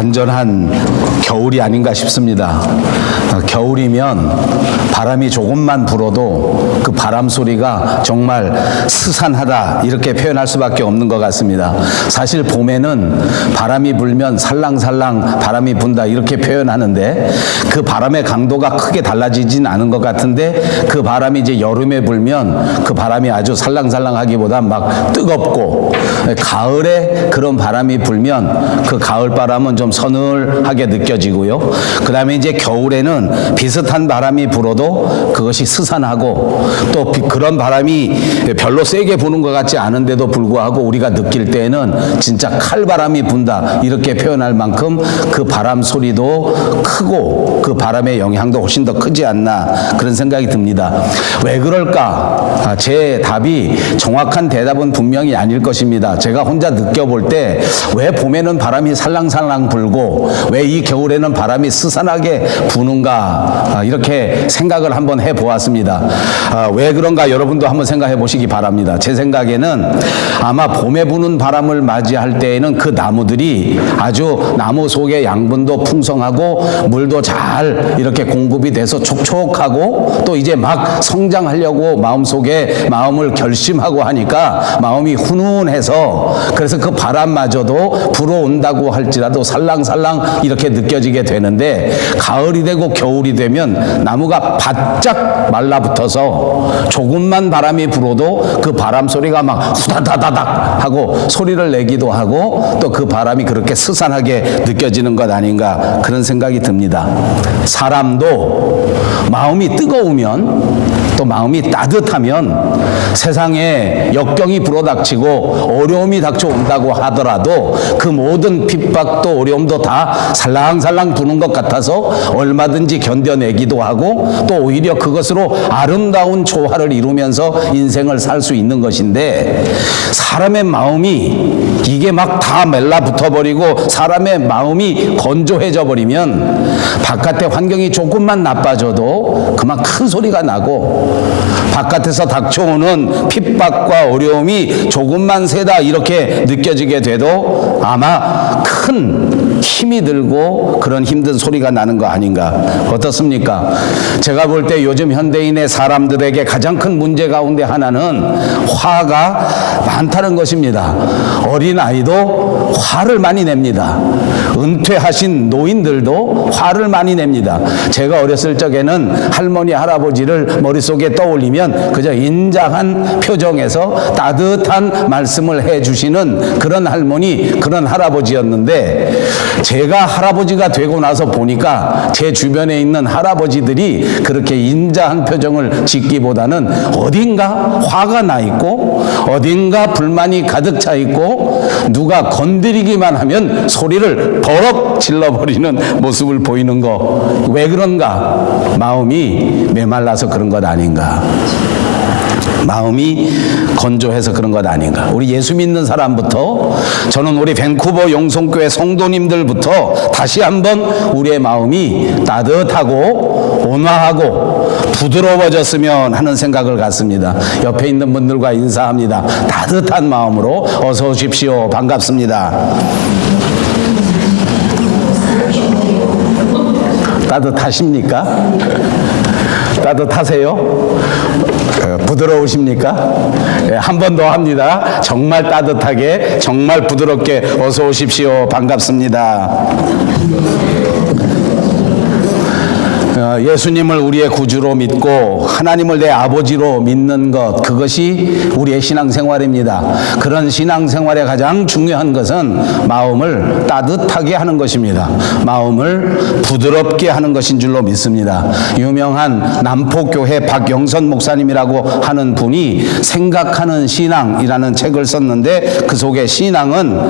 완전한 겨울이 아닌가 싶습니다. 겨울이면 바람이 조금만 불어도 그 바람 소리가 정말 스산하다 이렇게 표현할 수밖에 없는 것 같습니다. 사실 봄에는 바람이 불면 살랑살랑 바람이 분다 이렇게 표현하는데 그 바람의 강도가 크게 달라지진 않은 것 같은데 그 바람이 이제 여름에 불면 그 바람이 아주 살랑살랑하기보다 막 뜨겁고 가을에 그런 바람이 불면 그 가을 바람은 좀 서늘하게 느껴지고요. 그 다음에 이제 겨울에는 비슷한 바람이 불어도 그것이 스산하고 또 그런 바람이 별로 세게 부는 것 같지 않은데도 불구하고 우리가 느낄 때에는 진짜 칼바람이 분다 이렇게 표현할 만큼 그 바람 소리도 크고 그 바람의 영향도 훨씬 더 크지 않나 그런 생각이 듭니다. 왜 그럴까? 제 답이 정확한 대답은 분명히 아닐 것입니다. 제가 혼자 느껴볼 때 왜 봄에는 바람이 살랑살랑 불고 왜 이 겨울에는 바람이 스산하게 부는가 이렇게 생각을 한번 해보았습니다. 왜 그런가 여러분도 한번 생각해 보시기 바랍니다. 제 생각에는 아마 봄에 부는 바람을 맞이할 때에는 그 나무들이 아주 나무 속의 양분도 풍성하고 물도 잘 이렇게 공급이 돼서 촉촉하고 또 이제 막 성장하려고 마음속에 마음을 결심하고 하니까 마음이 훈훈해서 그래서 그 바람마저도 불어온다고 할지라도 살랑살랑 이렇게 느껴지게 되는데 가을이 되고 겨울이 되면 나무가 바짝 말라붙어서 조금만 바람이 불어도 그 바람 소리가 막 후다다다닥 하고 소리를 내기도 하고 또 그 바람이 그렇게 스산하게 느껴지는 것 아닌가 그런 생각이 듭니다. 사람도 마음이 뜨거우면 또 마음이 따뜻하면 세상에 역경이 불어닥치고 어려움이 닥쳐온다고 하더라도 그 모든 핍박도 어려움도 다 살랑살랑 부는 것 같아서 얼마든지 견뎌내기도 하고 또 오히려 그것으로 아름다운 조화를 이루면서 인생을 살 수 있는 것인데 사람의 마음이 이게 막 다 멜라붙어 버리고 사람의 마음이 건조해져 버리면 바깥의 환경이 조금만 나빠져도 그만 큰 소리가 나고 바깥에서 닥쳐오는 핍박과 어려움이 조금만 세다 이렇게 느껴지게 돼도 아마 큰 힘이 들고 그런 힘든 소리가 나는 거 아닌가 어떻습니까? 제가 볼 때 요즘 현대인의 사람들에게 가장 큰 문제 가운데 하나는 화가 많다는 것입니다. 어린아이도 화를 많이 냅니다. 은퇴하신 노인들도 화를 많이 냅니다. 제가 어렸을 적에는 할머니 할아버지를 머릿속에 떠올리면 그저 인자한 표정에서 따뜻한 말씀을 해주시는 그런 할머니 그런 할아버지였는데 제가 할아버지가 되고 나서 보니까 제 주변에 있는 할아버지들이 그렇게 인자한 표정을 짓기보다는 어딘가 화가 나 있고 어딘가 불만이 가득 차 있고 누가 건드리기만 하면 소리를 버럭 질러버리는 모습을 보이는 거 왜 그런가? 마음이 메말라서 그런 것 아닌가? 마음이 건조해서 그런 것 아닌가. 우리 예수 믿는 사람부터 저는 우리 밴쿠버 영성교회 성도님들부터 다시 한번 우리의 마음이 따뜻하고 온화하고 부드러워졌으면 하는 생각을 갖습니다. 옆에 있는 분들과 인사합니다. 따뜻한 마음으로 어서 오십시오. 반갑습니다. 따뜻하십니까? 따뜻하세요? 부드러우십니까? 한 번 더 합니다. 정말 따뜻하게 정말 부드럽게 어서 오십시오. 반갑습니다. 예수님을 우리의 구주로 믿고 하나님을 내 아버지로 믿는 것 그것이 우리의 신앙생활입니다. 그런 신앙생활의 가장 중요한 것은 마음을 따뜻하게 하는 것입니다. 마음을 부드럽게 하는 것인 줄로 믿습니다. 유명한 남포교회 박영선 목사님이라고 하는 분이 생각하는 신앙이라는 책을 썼는데 그 속에 신앙은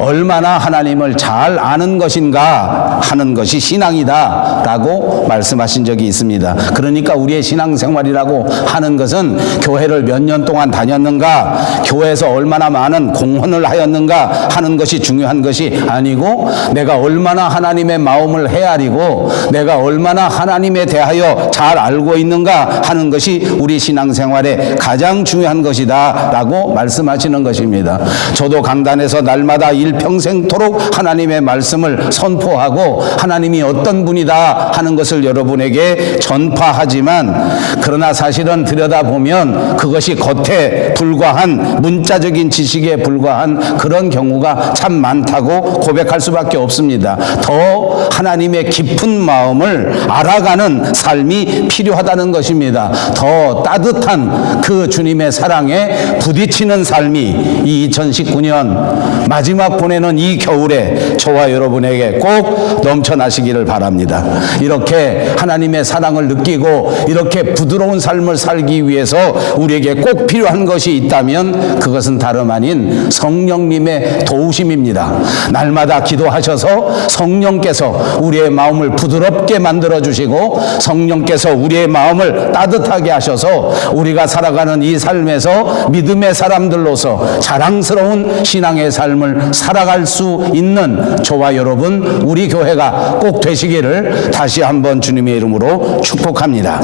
얼마나 하나님을 잘 아는 것인가 하는 것이 신앙이다 라고 말씀하셨습니다. 말씀하신 적이 있습니다. 그러니까 우리의 신앙생활이라고 하는 것은 교회를 몇 년 동안 다녔는가, 교회에서 얼마나 많은 공헌을 하였는가 하는 것이 중요한 것이 아니고, 내가 얼마나 하나님의 마음을 헤아리고 내가 얼마나 하나님에 대하여 잘 알고 있는가 하는 것이 우리 신앙생활의 가장 중요한 것이다 라고 말씀하시는 것입니다. 저도 강단에서 날마다 일평생토록 하나님의 말씀을 선포하고 하나님이 어떤 분이다 하는 것을 여러분에게 전파하지만, 그러나 사실은 들여다보면 그것이 겉에 불과한 문자적인 지식에 불과한 그런 경우가 참 많다고 고백할 수밖에 없습니다. 더 하나님의 깊은 마음을 알아가는 삶이 필요하다는 것입니다. 더 따뜻한 그 주님의 사랑에 부딪히는 삶이 이 2019년 마지막 보내는 이 겨울에 저와 여러분에게 꼭 넘쳐나시기를 바랍니다. 이렇게 하나님의 사랑을 느끼고 이렇게 부드러운 삶을 살기 위해서 우리에게 꼭 필요한 것이 있다면 그것은 다름 아닌 성령님의 도우심입니다. 날마다 기도하셔서 성령께서 우리의 마음을 부드럽게 만들어주시고 성령께서 우리의 마음을 따뜻하게 하셔서 우리가 살아가는 이 삶에서 믿음의 사람들로서 자랑스러운 신앙의 삶을 살아갈 수 있는 저와 여러분, 우리 교회가 꼭 되시기를 다시 한번 주님의 이름으로 축복합니다.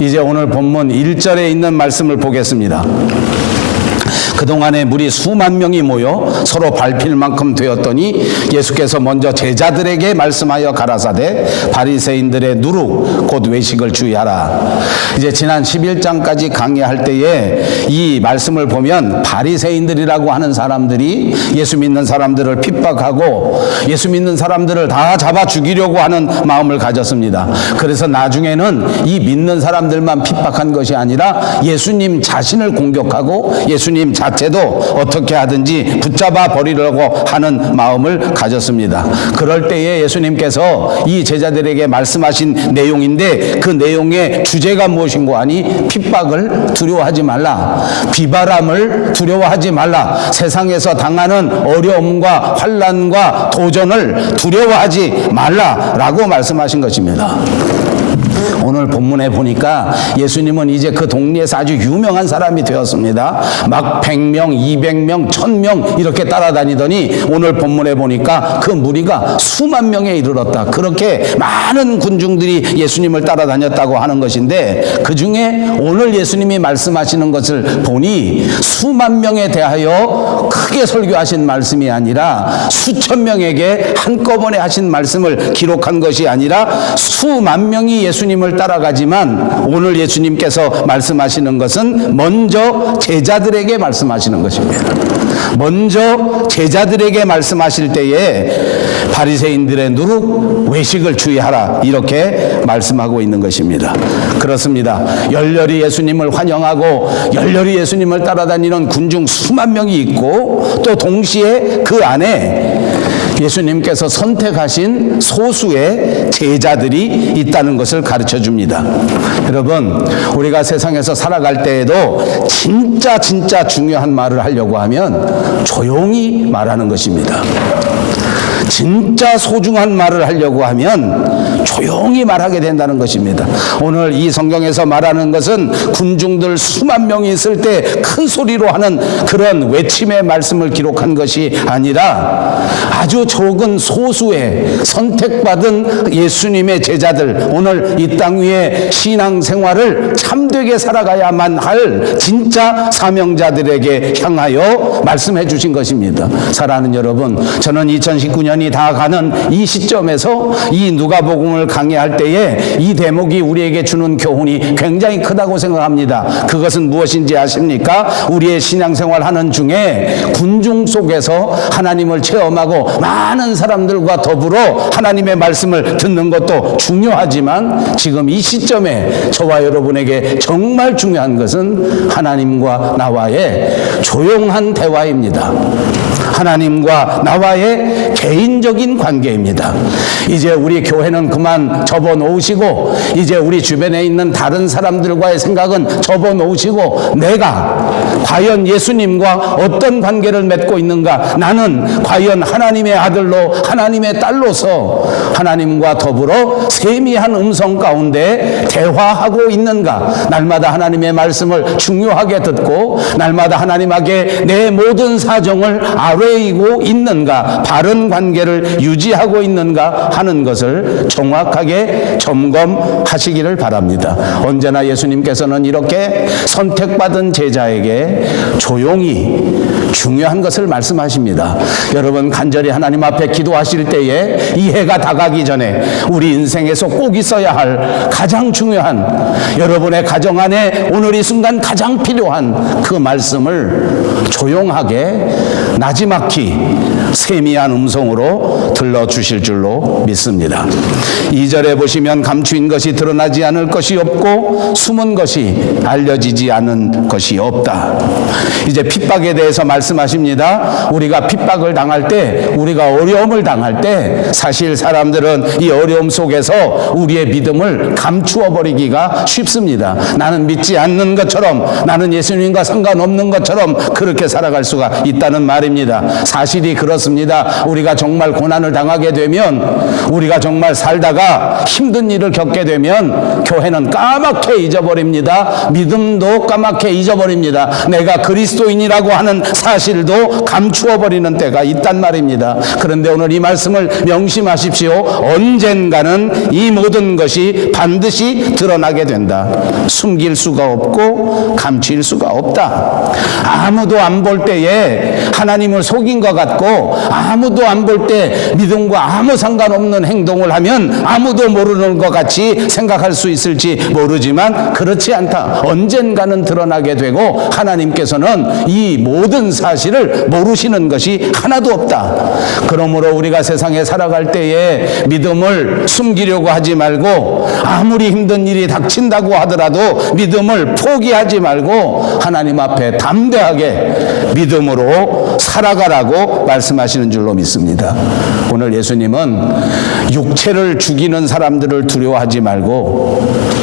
이제 오늘 본문 1절에 있는 말씀을 보겠습니다. 그동안에 무리 수만 명이 모여 서로 밟힐 만큼 되었더니 예수께서 먼저 제자들에게 말씀하여 가라사대 바리새인들의 누룩 곧 외식을 주의하라. 이제 지난 11장까지 강의할 때에 이 말씀을 보면 바리새인들이라고 하는 사람들이 예수 믿는 사람들을 핍박하고 예수 믿는 사람들을 다 잡아 죽이려고 하는 마음을 가졌습니다. 그래서 나중에는 이 믿는 사람들만 핍박한 것이 아니라 예수님 자신을 공격하고 예수님 자체도 어떻게 하든지 붙잡아 버리려고 하는 마음을 가졌습니다. 그럴 때에 예수님께서 이 제자들에게 말씀하신 내용인데, 그 내용의 주제가 무엇인고 하니 핍박을 두려워하지 말라, 비바람을 두려워하지 말라, 세상에서 당하는 어려움과 환난과 도전을 두려워하지 말라라고 말씀하신 것입니다. 오늘 본문에 보니까 예수님은 이제 그 동네에서 아주 유명한 사람이 되었습니다. 막 100명, 200명, 1000명 이렇게 따라다니더니 오늘 본문에 보니까 그 무리가 수만 명에 이르렀다. 그렇게 많은 군중들이 예수님을 따라다녔다고 하는 것인데, 그 중에 오늘 예수님이 말씀하시는 것을 보니 수만 명에 대하여 크게 설교하신 말씀이 아니라 수천 명에게 한꺼번에 하신 말씀을 기록한 것이 아니라 수만 명이 예수님을 따라가지만 오늘 예수님께서 말씀하시는 것은 먼저 제자들에게 말씀하시는 것입니다. 먼저 제자들에게 말씀하실 때에 바리새인들의 누룩 외식을 주의하라 이렇게 말씀하고 있는 것입니다. 그렇습니다. 열렬히 예수님을 환영하고 열렬히 예수님을 따라다니는 군중 수만 명이 있고, 또 동시에 그 안에 예수님께서 선택하신 소수의 제자들이 있다는 것을 가르쳐 줍니다. 여러분, 우리가 세상에서 살아갈 때에도 진짜 중요한 말을 하려고 하면 조용히 말하는 것입니다. 진짜 소중한 말을 하려고 하면 조용히 말하게 된다는 것입니다. 오늘 이 성경에서 말하는 것은 군중들 수만 명이 있을 때 큰 소리로 하는 그런 외침의 말씀을 기록한 것이 아니라 아주 적은 소수의 선택받은 예수님의 제자들, 오늘 이 땅 위에 신앙생활을 참되게 살아가야만 할 진짜 사명자들에게 향하여 말씀해 주신 것입니다. 사랑하는 여러분, 저는 2019년이 다 가는 이 시점에서 이 누가복음을 강의할 때에 이 대목이 우리에게 주는 교훈이 굉장히 크다고 생각합니다. 그것은 무엇인지 아십니까? 우리의 신앙생활 하는 중에 군중 속에서 하나님을 체험하고 많은 사람들과 더불어 하나님의 말씀을 듣는 것도 중요하지만, 지금 이 시점에 저와 여러분에게 정말 중요한 것은 하나님과 나와의 조용한 대화입니다. 하나님과 나와의 개인 개인적인 관계입니다. 이제 우리 교회는 그만 접어놓으시고 이제 우리 주변에 있는 다른 사람들과의 생각은 접어놓으시고 내가 과연 예수님과 어떤 관계를 맺고 있는가, 나는 과연 하나님의 아들로 하나님의 딸로서 하나님과 더불어 세미한 음성 가운데 대화하고 있는가, 날마다 하나님의 말씀을 중요하게 듣고 날마다 하나님에게 내 모든 사정을 아뢰이고 있는가, 바른 관계를 유지하고 있는가 하는 것을 정확하게 점검하시기를 바랍니다. 언제나 예수님께서는 이렇게 선택받은 제자에게 조용히 중요한 것을 말씀하십니다. 여러분, 간절히 하나님 앞에 기도하실 때에 이 해가 다가기 전에 우리 인생에서 꼭 있어야 할 가장 중요한, 여러분의 가정 안에 오늘 이 순간 가장 필요한 그 말씀을 조용하게 나지막히 세미한 음성으로 들려주실 줄로 믿습니다. 2절에 보시면 감추인 것이 드러나지 않을 것이 없고 숨은 것이 알려지지 않은 것이 없다. 이제 핍박에 대해서 말씀하십니다. 우리가 핍박을 당할 때, 우리가 어려움을 당할 때 사실 사람들은 이 어려움 속에서 우리의 믿음을 감추어 버리기가 쉽습니다. 나는 믿지 않는 것처럼, 나는 예수님과 상관없는 것처럼 그렇게 살아갈 수가 있다는 말입니다. 사실이 그렇습니다. 우리가 정말 고난을 당하게 되면, 우리가 정말 살다가 힘든 일을 겪게 되면 교회는 까맣게 잊어버립니다. 믿음도 까맣게 잊어버립니다. 내가 그리스도인이라고 하는 사실도 감추어 버리는 때가 있단 말입니다. 그런데 오늘 이 말씀을 명심하십시오. 언젠가는 이 모든 것이 반드시 드러나게 된다. 숨길 수가 없고 감출 수가 없다. 아무도 안 볼 때에 하나님을 속인 것 같고, 아무도 안 볼 때 믿음과 아무 상관없는 행동을 하면 아무도 모르는 것 같이 생각할 수 있을지 모르지만 그렇지 않다. 언젠가는 드러나게 되고 하나님께서는 이 모든 사실을 모르시는 것이 하나도 없다. 그러므로 우리가 세상에 살아갈 때에 믿음을 숨기려고 하지 말고, 아무리 힘든 일이 닥친다고 하더라도 믿음을 포기하지 말고 하나님 앞에 담대하게 믿음으로 살아가라고 말씀하시는 줄로 믿습니다. 오늘 예수님은 육체를 죽이는 사람들을 두려워하지 말고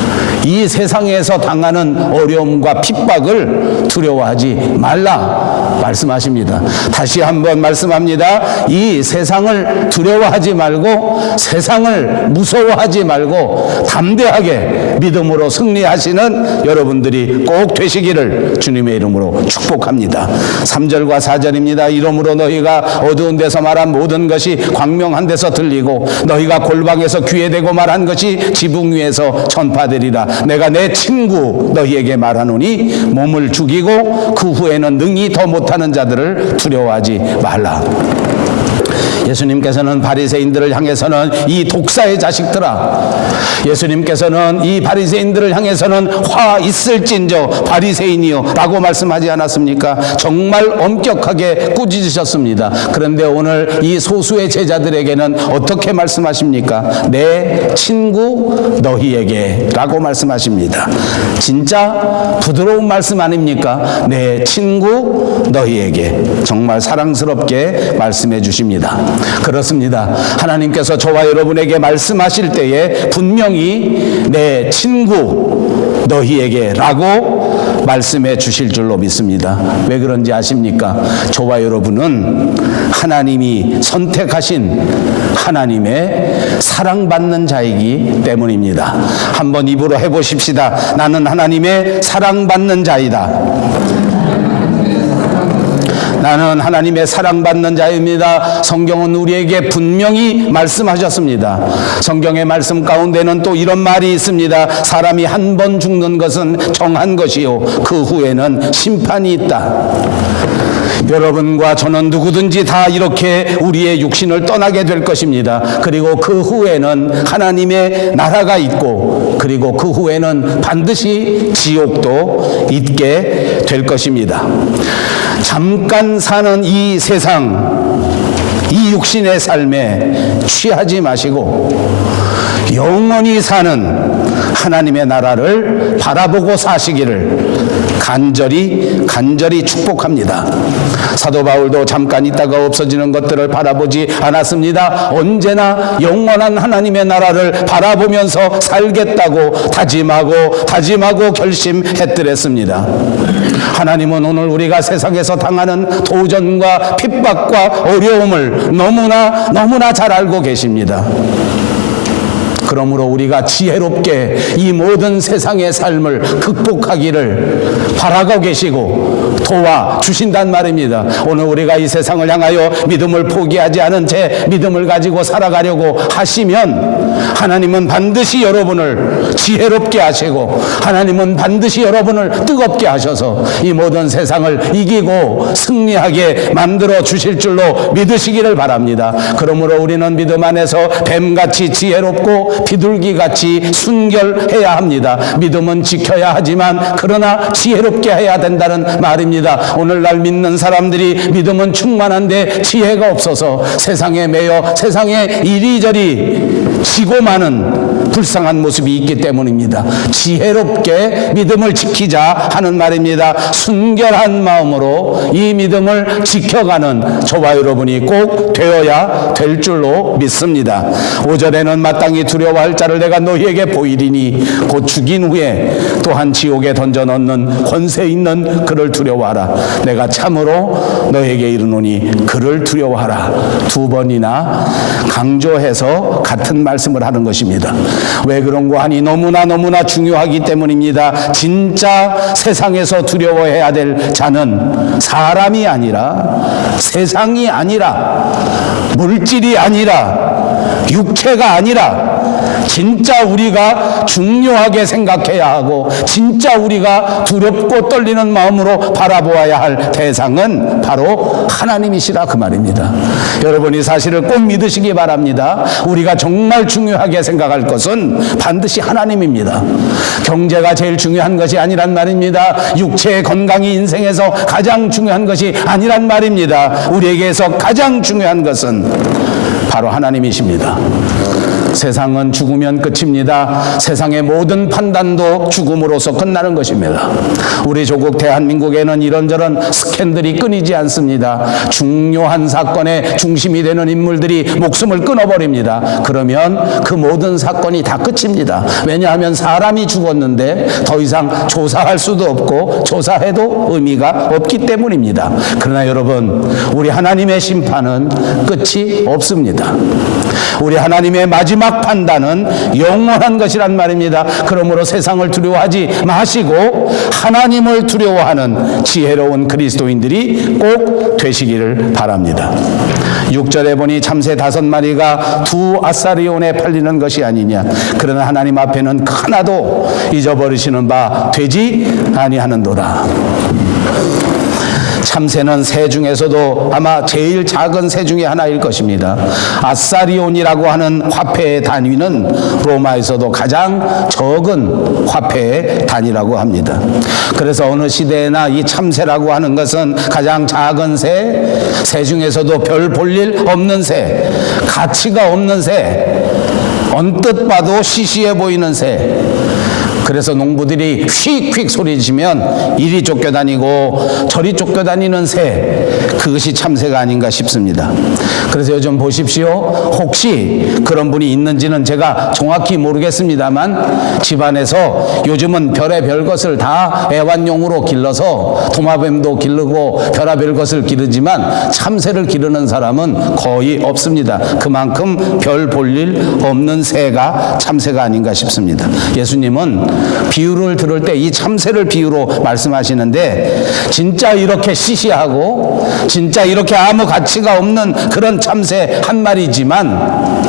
이 세상에서 당하는 어려움과 핍박을 두려워하지 말라 말씀하십니다. 다시 한번 말씀합니다. 이 세상을 두려워하지 말고, 세상을 무서워하지 말고 담대하게 믿음으로 승리하시는 여러분들이 꼭 되시기를 주님의 이름으로 축복합니다. 3절과 4절입니다. 이러므로 너희가 어두운 데서 말한 모든 것이 광명한 데서 들리고, 너희가 골방에서 귀에 대고 말한 것이 지붕 위에서 전파되리라. 내가 내 친구 너희에게 말하노니 몸을 죽이고 그 후에는 능히 더 못하는 자들을 두려워하지 말라. 예수님께서는 바리새인들을 향해서는 이 독사의 자식들아, 예수님께서는 이 바리새인들을 향해서는 화 있을진저 바리새인이요 라고 말씀하지 않았습니까? 정말 엄격하게 꾸짖으셨습니다. 그런데 오늘 이 소수의 제자들에게는 어떻게 말씀하십니까? 내 친구 너희에게 라고 말씀하십니다. 진짜 부드러운 말씀 아닙니까? 내 친구 너희에게. 정말 사랑스럽게 말씀해 주십니다. 그렇습니다. 하나님께서 저와 여러분에게 말씀하실 때에 분명히 내 친구 너희에게 라고 말씀해 주실 줄로 믿습니다. 왜 그런지 아십니까? 저와 여러분은 하나님이 선택하신 하나님의 사랑받는 자이기 때문입니다. 한번 입으로 해보십시다. 나는 하나님의 사랑받는 자이다. 나는 하나님의 사랑받는 자입니다. 성경은 우리에게 분명히 말씀하셨습니다. 성경의 말씀 가운데는 또 이런 말이 있습니다. 사람이 한 번 죽는 것은 정한 것이요 그 후에는 심판이 있다. 여러분과 저는 누구든지 다 이렇게 우리의 육신을 떠나게 될 것입니다. 그리고 그 후에는 하나님의 나라가 있고, 그리고 그 후에는 반드시 지옥도 있게 될 것입니다. 잠깐 사는 이 세상, 이 육신의 삶에 취하지 마시고 영원히 사는 하나님의 나라를 바라보고 사시기를 간절히 축복합니다. 사도 바울도 잠깐 있다가 없어지는 것들을 바라보지 않았습니다. 언제나 영원한 하나님의 나라를 바라보면서 살겠다고 다짐하고 결심했더랬습니다. 하나님은 오늘 우리가 세상에서 당하는 도전과 핍박과 어려움을 너무나 잘 알고 계십니다. 그러므로 우리가 지혜롭게 이 모든 세상의 삶을 극복하기를 바라고 계시고 도와주신단 말입니다. 오늘 우리가 이 세상을 향하여 믿음을 포기하지 않은 채 믿음을 가지고 살아가려고 하시면 하나님은 반드시 여러분을 지혜롭게 하시고 하나님은 반드시 여러분을 뜨겁게 하셔서 이 모든 세상을 이기고 승리하게 만들어 주실 줄로 믿으시기를 바랍니다. 그러므로 우리는 믿음 안에서 뱀같이 지혜롭고 비둘기같이 순결해야 합니다. 믿음은 지켜야 하지만 그러나 지혜롭게 해야 된다는 말입니다. 오늘날 믿는 사람들이 믿음은 충만한데 지혜가 없어서 세상에 매여 세상에 이리저리 지고 마는 불쌍한 모습이 있기 때문입니다. 지혜롭게 믿음을 지키자 하는 말입니다. 순결한 마음으로 이 믿음을 지켜가는 저와 여러분이 꼭 되어야 될 줄로 믿습니다. 5절에는 마땅히 두려워할 자를 내가 너희에게 보이리니 곧 죽인 후에 또한 지옥에 던져 넣는 권세 있는 그를 두려워하라. 내가 참으로 너희에게 이르노니 그를 두려워하라. 2번이나 강조해서 같은 말씀을 하는 것입니다. 왜 그런고 하니 너무나 중요하기 때문입니다. 진짜 세상에서 두려워해야 될 자는 사람이 아니라 세상이 아니라 물질이 아니라 육체가 아니라 진짜 우리가 중요하게 생각해야 하고 진짜 우리가 두렵고 떨리는 마음으로 바라보아야 할 대상은 바로 하나님이시라 그 말입니다. 여러분이 사실을 꼭 믿으시기 바랍니다. 우리가 정말 중요하게 생각할 것은 반드시 하나님입니다. 경제가 제일 중요한 것이 아니란 말입니다. 육체의 건강이 인생에서 가장 중요한 것이 아니란 말입니다. 우리에게서 가장 중요한 것은 바로 하나님이십니다. 세상은 죽으면 끝입니다. 세상의 모든 판단도 죽음으로써 끝나는 것입니다. 우리 조국 대한민국에는 이런저런 스캔들이 끊이지 않습니다. 중요한 사건의 중심이 되는 인물들이 목숨을 끊어버립니다. 그러면 그 모든 사건이 다 끝입니다. 왜냐하면 사람이 죽었는데 더 이상 조사할 수도 없고 조사해도 의미가 없기 때문입니다. 그러나 여러분, 우리 하나님의 심판은 끝이 없습니다. 우리 하나님의 마지막 판단은 영원한 것이란 말입니다. 그러므로 세상을 두려워하지 마시고 하나님을 두려워하는 지혜로운 그리스도인들이 꼭 되시기를 바랍니다. 6절에 보니 참새 5마리가 2 아사리온에 팔리는 것이 아니냐. 그러나 하나님 앞에는 하나도 잊어버리시는 바 되지 아니하는도다. 참새는 새 중에서도 아마 제일 작은 새 중에 하나일 것입니다. 아사리온이라고 하는 화폐의 단위는 로마에서도 가장 적은 화폐의 단위라고 합니다. 그래서 어느 시대에나 이 참새라고 하는 것은 가장 작은 새 중에서도 별 볼 일 없는 새, 가치가 없는 새, 언뜻 봐도 시시해 보이는 새. 그래서 농부들이 휙휙 소리치면 이리 쫓겨다니고 저리 쫓겨다니는 새, 그것이 참새가 아닌가 싶습니다. 그래서 요즘 보십시오. 혹시 그런 분이 있는지는 제가 정확히 모르겠습니다만 집안에서 요즘은 별의별 것을 다 애완용으로 길러서 도마뱀도 기르고 별의별 것을 기르지만 참새를 기르는 사람은 거의 없습니다. 그만큼 별 볼 일 없는 새가 참새가 아닌가 싶습니다. 예수님은 비유를 들을 때 이 참새를 비유로 말씀하시는데 진짜 이렇게 시시하고 진짜 이렇게 아무 가치가 없는 그런 참새 한 마리지만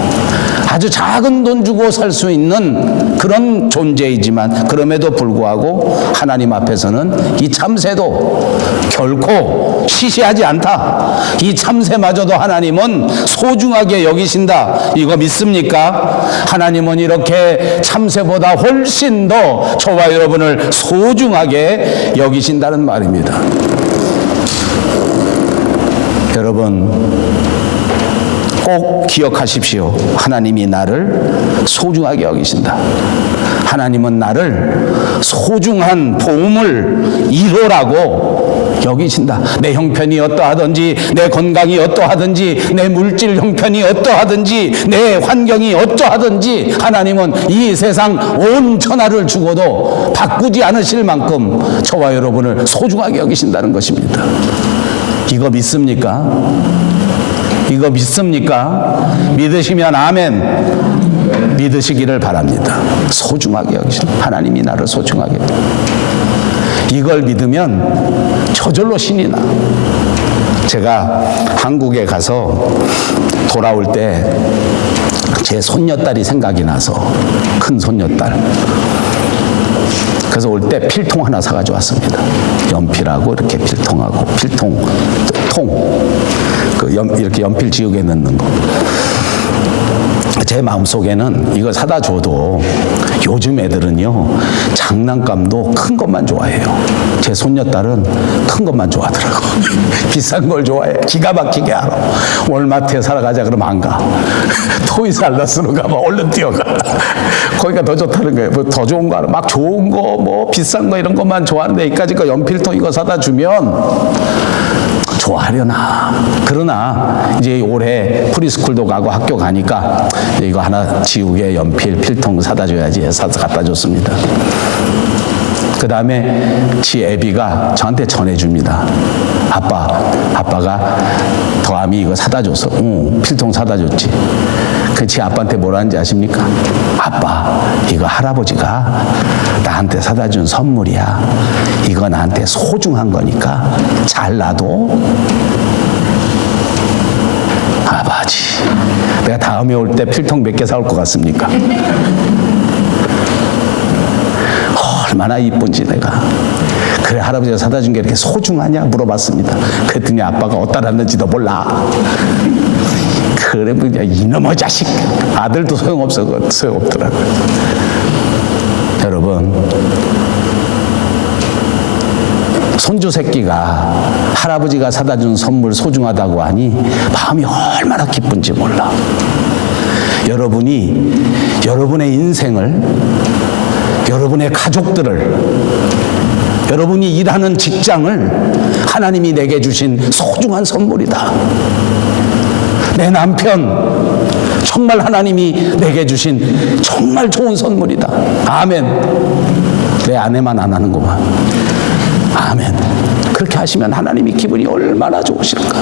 아주 작은 돈 주고 살 수 있는 그런 존재이지만 그럼에도 불구하고 하나님 앞에서는 이 참새도 결코 시시하지 않다. 이 참새마저도 하나님은 소중하게 여기신다. 이거 믿습니까? 하나님은 이렇게 참새보다 훨씬 더 저와 여러분을 소중하게 여기신다는 말입니다. 여러분, 꼭 기억하십시오. 하나님이 나를 소중하게 여기신다. 하나님은 나를 소중한 보물 1호라고 여기신다. 내 형편이 어떠하든지, 내 건강이 어떠하든지, 내 물질 형편이 어떠하든지, 내 환경이 어떠하든지 하나님은 이 세상 온 천하를 주고도 바꾸지 않으실 만큼 저와 여러분을 소중하게 여기신다는 것입니다. 이거 믿습니까? 이거 믿습니까? 믿으시면 아멘. 믿으시기를 바랍니다. 소중하게 여기신 하나님이 나를 소중하게. 이걸 믿으면 저절로 신이 나. 제가 한국에 가서 돌아올 때 제 손녀딸이 생각이 나서, 큰 손녀딸. 그래서 올 때 필통 하나 사가지고 왔습니다. 연필하고 이렇게 필통하고 필통 이렇게 연필 지우개 넣는 거. 제 마음속에는 이거 사다 줘도 요즘 애들은요 장난감도 큰 것만 좋아해요. 제 손녀딸은 큰 것만 좋아하더라고. 비싼 걸 좋아해. 기가 막히게 알아. 월마트에 사러 가자 그러면 안 가. 토이스알라스로 가면 얼른 뛰어가. 거기가 더 좋다는 거예요. 뭐 더 좋은 거 알아. 막 좋은 거 뭐 비싼 거 이런 것만 좋아하는데 이까짓 거 연필통 이거 사다 주면 좋아하려나. 그러나 이제 올해 프리스쿨도 가고 학교 가니까 이거 하나 지우개, 연필, 필통 사다 줘야지 해서 갖다 줬습니다. 그 다음에 지 애비가 저한테 전해줍니다. 아빠가 더함이 이거 사다 줬어. 필통 사다 줬지. 그 지 아빠한테 뭐라는지 아십니까? 아빠, 이거 할아버지가 나한테 사다 준 선물이야. 이거 나한테 소중한 거니까 잘 놔둬. 아버지, 내가 다음에 올 때 필통 몇 개 사올 것 같습니까? 얼마나 이쁜지 내가. 그래, 할아버지가 사다 준 게 이렇게 소중하냐 물어봤습니다. 그랬더니 아빠가 어디다 놨는지도 몰라. 그래, 이놈의 자식. 아들도 소용없더라고요. 여러분, 손주 새끼가 할아버지가 사다 준 선물 소중하다고 하니 마음이 얼마나 기쁜지 몰라. 여러분이 여러분의 인생을, 여러분의 가족들을, 여러분이 일하는 직장을 하나님이 내게 주신 소중한 선물이다. 내 남편 정말 하나님이 내게 주신 정말 좋은 선물이다. 아멘. 내 아내만 안 하는구만. 아멘. 그렇게 하시면 하나님이 기분이 얼마나 좋으실까.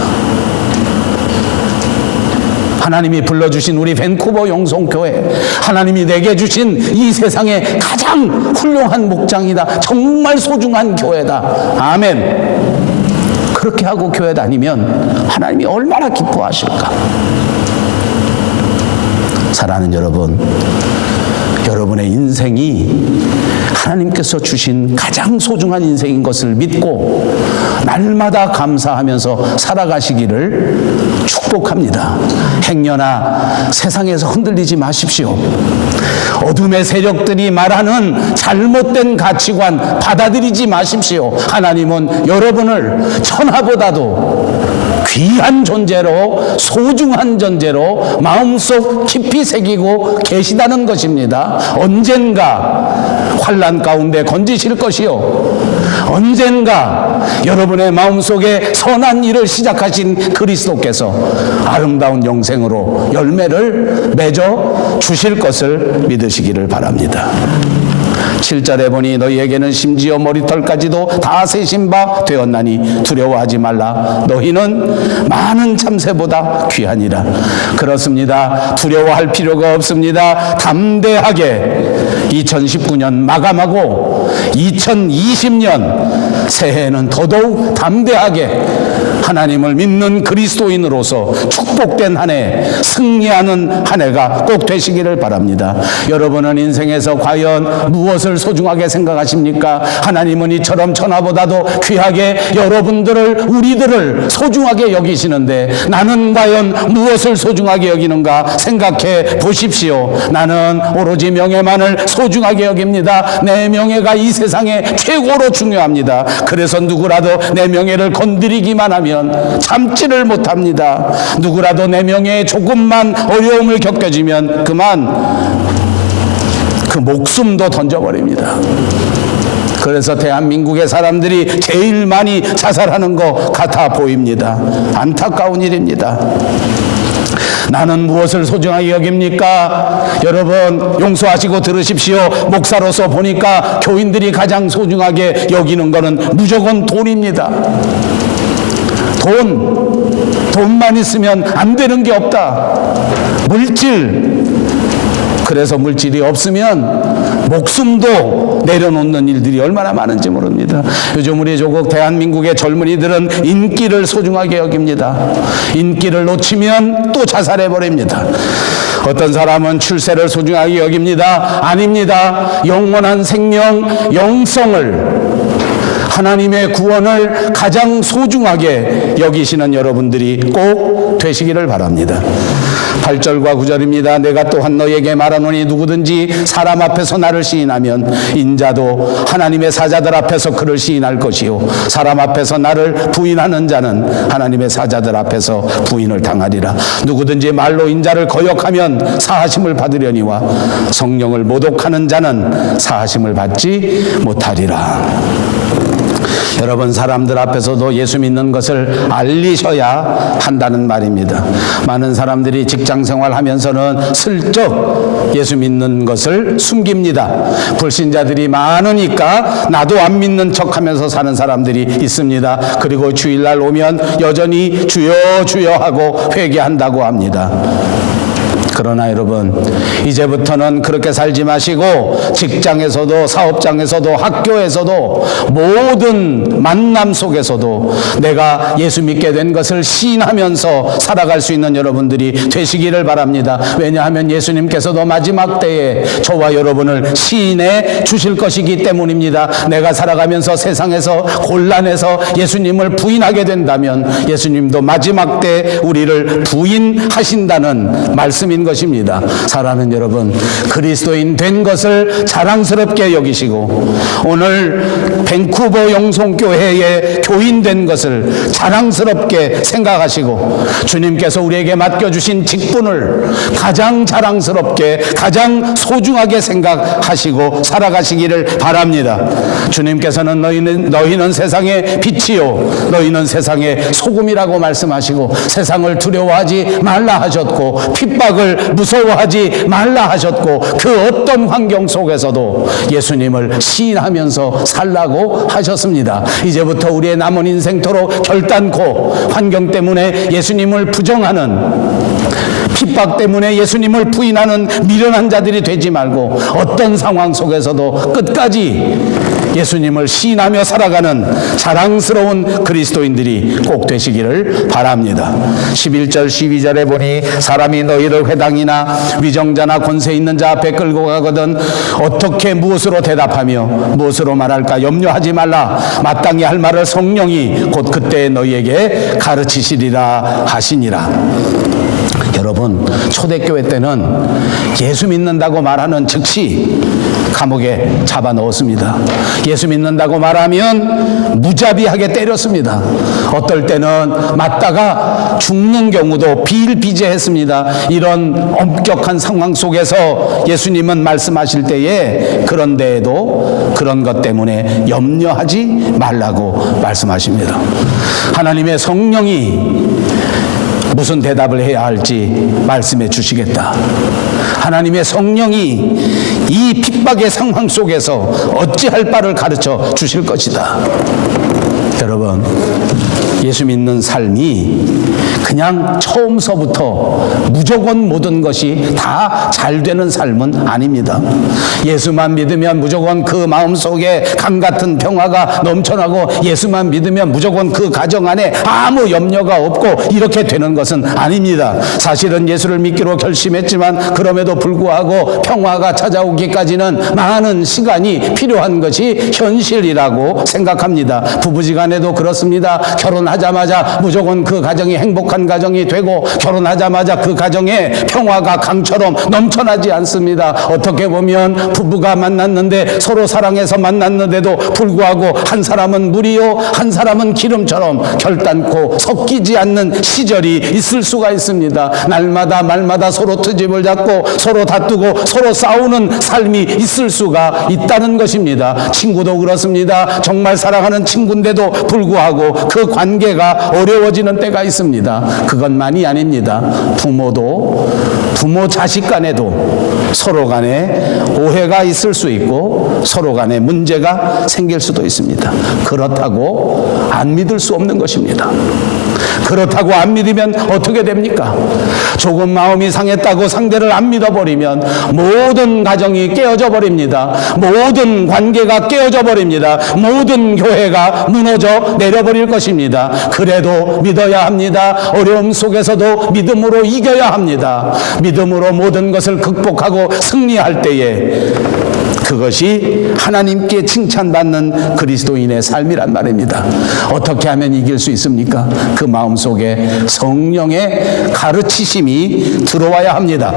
하나님이 불러주신 우리 밴쿠버 영성교회, 하나님이 내게 주신 이 세상의 가장 훌륭한 목장이다. 정말 소중한 교회다. 아멘. 그렇게 하고 교회 다니면 하나님이 얼마나 기뻐하실까. 사랑하는 여러분, 여러분의 인생이 하나님께서 주신 가장 소중한 인생인 것을 믿고 날마다 감사하면서 살아가시기를 축복합니다. 행여나 세상에서 흔들리지 마십시오. 어둠의 세력들이 말하는 잘못된 가치관 받아들이지 마십시오. 하나님은 여러분을 천하보다도 귀한 존재로, 소중한 존재로 마음속 깊이 새기고 계시다는 것입니다. 언젠가 환난 가운데 건지실 것이요, 언젠가 여러분의 마음속에 선한 일을 시작하신 그리스도께서 아름다운 영생으로 열매를 맺어 주실 것을 믿으시기를 바랍니다. 7절에 보니 너희에게는 심지어 머리털까지도 다 세신 바 되었나니 두려워하지 말라. 너희는 많은 참새보다 귀하니라. 그렇습니다. 두려워할 필요가 없습니다. 담대하게 2019년 마감하고 2020년 새해에는 더더욱 담대하게 하나님을 믿는 그리스도인으로서 축복된 한 해, 승리하는 한 해가 꼭 되시기를 바랍니다. 여러분은 인생에서 과연 무엇을 소중하게 생각하십니까? 하나님은 이처럼 천하보다도 귀하게 여러분들을, 우리들을 소중하게 여기시는데 나는 과연 무엇을 소중하게 여기는가 생각해 보십시오. 나는 오로지 명예만을 소중하게 여깁니다. 내 명예가 이 세상에 최고로 중요합니다. 그래서 누구라도 내 명예를 건드리기만 하면 하면 참지를 못합니다. 누구라도 내 명예에 조금만 어려움을 겪어지면 그만 그 목숨도 던져버립니다. 그래서 대한민국의 사람들이 제일 많이 자살하는 것 같아 보입니다. 안타까운 일입니다. 나는 무엇을 소중하게 여깁니까? 여러분 용서하시고 들으십시오. 목사로서 보니까 교인들이 가장 소중하게 여기는 것은 무조건 돈입니다. 돈만 있으면 안 되는 게 없다. 물질. 그래서 물질이 없으면 목숨도 내려놓는 일들이 얼마나 많은지 모릅니다. 요즘 우리 조국 대한민국의 젊은이들은 인기를 소중하게 여깁니다. 인기를 놓치면 또 자살해버립니다. 어떤 사람은 출세를 소중하게 여깁니다. 아닙니다. 영원한 생명, 영성을, 하나님의 구원을 가장 소중하게 여기시는 여러분들이 꼭 되시기를 바랍니다. 8절과 9절입니다. 내가 또한 너에게 말하노니 누구든지 사람 앞에서 나를 시인하면 인자도 하나님의 사자들 앞에서 그를 시인할 것이요 사람 앞에서 나를 부인하는 자는 하나님의 사자들 앞에서 부인을 당하리라. 누구든지 말로 인자를 거역하면 사하심을 받으려니와 성령을 모독하는 자는 사하심을 받지 못하리라. 여러분 사람들 앞에서도 예수 믿는 것을 알리셔야 한다는 말입니다. 많은 사람들이 직장생활 하면서는 슬쩍 예수 믿는 것을 숨깁니다. 불신자들이 많으니까 나도 안 믿는 척하면서 사는 사람들이 있습니다. 그리고 주일날 오면 여전히 주여 주여 하고 회개한다고 합니다. 그러나 여러분 이제부터는 그렇게 살지 마시고 직장에서도 사업장에서도 학교에서도 모든 만남 속에서도 내가 예수 믿게 된 것을 시인하면서 살아갈 수 있는 여러분들이 되시기를 바랍니다. 왜냐하면 예수님께서도 마지막 때에 저와 여러분을 시인해 주실 것이기 때문입니다. 내가 살아가면서 세상에서 곤란해서 예수님을 부인하게 된다면 예수님도 마지막 때 우리를 부인하신다는 말씀입니다. 것입니다. 사랑하는 여러분, 그리스도인 된 것을 자랑스럽게 여기시고 오늘 밴쿠버 영송교회의 교인 된 것을 자랑스럽게 생각하시고 주님께서 우리에게 맡겨주신 직분을 가장 자랑스럽게 가장 소중하게 생각하시고 살아가시기를 바랍니다. 주님께서는 너희는 세상의 빛이요 너희는 세상의 소금이라고 말씀하시고 세상을 두려워하지 말라 하셨고 핍박을 무서워하지 말라 하셨고 그 어떤 환경 속에서도 예수님을 시인하면서 살라고 하셨습니다. 이제부터 우리의 남은 인생토록 결단코 환경 때문에 예수님을 부정하는 핍박 때문에 예수님을 부인하는 미련한 자들이 되지 말고 어떤 상황 속에서도 끝까지 예수님을 시인하며 살아가는 자랑스러운 그리스도인들이 꼭 되시기를 바랍니다. 11절 12절에 보니 사람이 너희를 회당이나 위정자나 권세 있는 자 앞에 끌고 가거든 어떻게 무엇으로 대답하며 무엇으로 말할까 염려하지 말라. 마땅히 할 말을 성령이 곧 그때 너희에게 가르치시리라 하시니라. 여러분 초대교회 때는 예수 믿는다고 말하는 즉시 감옥에 잡아 넣었습니다. 예수 믿는다고 말하면 무자비하게 때렸습니다. 어떨 때는 맞다가 죽는 경우도 비일비재했습니다. 이런 엄격한 상황 속에서 예수님은 말씀하실 때에 그런 데에도 그런 것 때문에 염려하지 말라고 말씀하십니다. 하나님의 성령이 무슨 대답을 해야 할지 말씀해 주시겠다. 하나님의 성령이 이 핍박의 상황 속에서 어찌할 바를 가르쳐 주실 것이다. 여러분 예수 믿는 삶이 그냥 처음서부터 무조건 모든 것이 다 잘 되는 삶은 아닙니다. 예수만 믿으면 무조건 그 마음속에 강같은 평화가 넘쳐나고 예수만 믿으면 무조건 그 가정 안에 아무 염려가 없고 이렇게 되는 것은 아닙니다. 사실은 예수를 믿기로 결심했지만 그럼에도 불구하고 평화가 찾아오기까지는 많은 시간이 필요한 것이 현실이라고 생각합니다. 부부지간에도 그렇습니다. 결혼한 결혼하자마자 무조건 그 가정이 행복한 가정이 되고 결혼하자마자 그 가정에 평화가 강처럼 넘쳐나지 않습니다. 어떻게 보면 부부가 만났는데 서로 사랑해서 만났는데도 불구하고 한 사람은 물이요 한 사람은 기름처럼 결단코 섞이지 않는 시절이 있을 수가 있습니다. 날마다 말마다 서로 트집을 잡고 서로 다투고 서로 싸우는 삶이 있을 수가 있다는 것입니다. 친구도 그렇습니다. 정말 사랑하는 친구인데도 불구하고 그 관계가 어려워지는 때가 있습니다. 그것만이 아닙니다. 부모 자식 간에도 서로 간에 오해가 있을 수 있고 서로 간에 문제가 생길 수도 있습니다. 그렇다고 안 믿을 수 없는 것입니다. 그렇다고 안 믿으면 어떻게 됩니까? 조금 마음이 상했다고 상대를 안 믿어버리면 모든 가정이 깨어져 버립니다. 모든 관계가 깨어져 버립니다. 모든 교회가 무너져 내려버릴 것입니다. 그래도 믿어야 합니다. 어려움 속에서도 믿음으로 이겨야 합니다. 믿음으로 모든 것을 극복하고 승리할 때에 그것이 하나님께 칭찬받는 그리스도인의 삶이란 말입니다. 어떻게 하면 이길 수 있습니까? 그 마음속에 성령의 가르치심이 들어와야 합니다.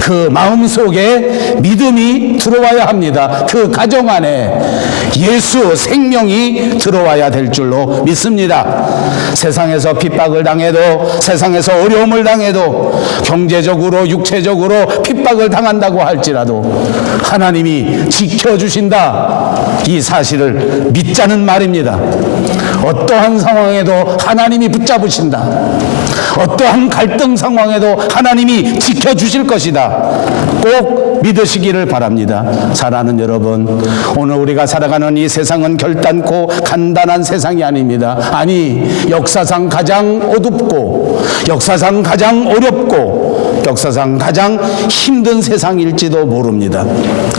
그 마음속에 믿음이 들어와야 합니다. 그 가정 안에 예수 생명이 들어와야 될 줄로 믿습니다. 세상에서 핍박을 당해도 세상에서 어려움을 당해도 경제적으로 육체적으로 핍박을 당한다고 할지라도 하나님이 지켜주신다. 이 사실을 믿자는 말입니다. 어떠한 상황에도 하나님이 붙잡으신다. 어떠한 갈등 상황에도 하나님이 지켜주실 것이다. 꼭 믿으시기를 바랍니다. 사랑하는 여러분, 오늘 우리가 살아가는 이 세상은 결단코 간단한 세상이 아닙니다. 아니, 역사상 가장 어둡고 역사상 가장 어렵고 역사상 가장 힘든 세상일지도 모릅니다.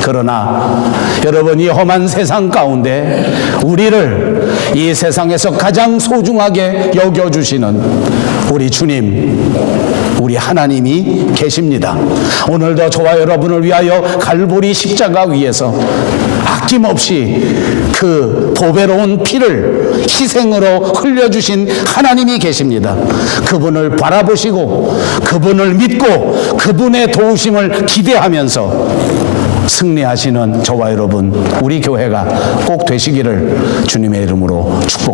그러나 여러분, 이 험한 세상 가운데 우리를 이 세상에서 가장 소중하게 여겨주시는 우리 주님, 우리 하나님이 계십니다. 오늘도 저와 여러분을 위하여 갈보리 십자가 위에서 아낌없이 그 보배로운 피를 희생으로 흘려주신 하나님이 계십니다. 그분을 바라보시고 그분을 믿고 그분의 도우심을 기대하면서 승리하시는 저와 여러분, 우리 교회가 꼭 되시기를 주님의 이름으로 축복합니다.